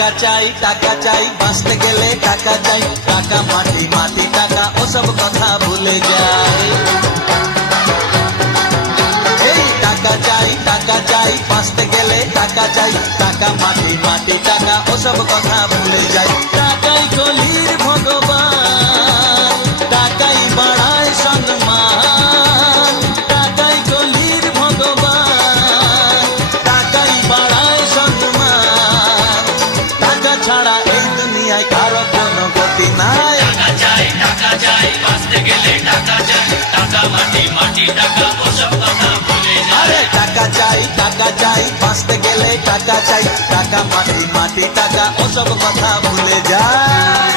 টাকা চাই বাঁচতে গেলে টাকা চাই, টাকা মাটি মাটি টাকা ওসব কথা ভুলে যাই। এই টাকা চাই বাঁচতে গেলে টাকা চাই, টাকা মাটি মাটি টাকা ওসব কথা ভুলে যাই। টাকাই কলির ভগবান, টাকাই বাড়ায় সম্মান, টাকাই কলির ভগবান, টাকাই বাড়ায় সম্মান। টাকা ছাড়া এই দুনিয়ায় কারো কোনো গতি নাই। টাকা চাই বাঁচতে গেলে টাকা চাই, টাকা মাটি মাটি টাকা ওসব কথা ভুলে যাই। আরে টাকা চাই বাঁচতে গেলে টাকা চাই, টাকা মাটি মাটি টাকা ওসব কথা ভুলে যায়।